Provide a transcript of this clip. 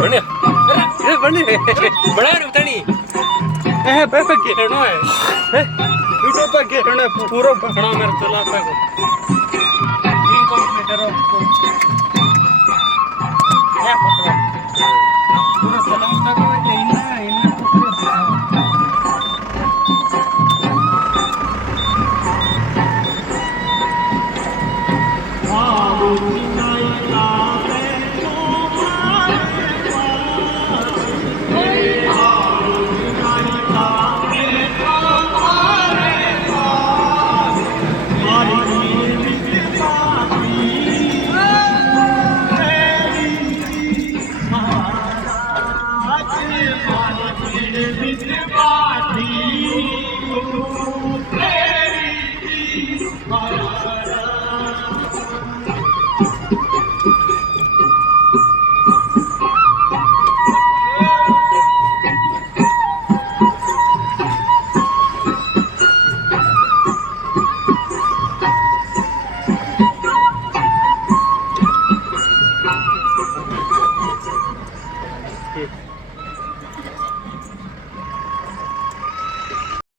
बने बड़ा उतनी पैसा गिरना है वीडियो पर गिरना पूरा पकड़ा मेरे चला था को तीन कंप्यूटर को क्या पकड़ा पूरा सलाम तक इन ठीक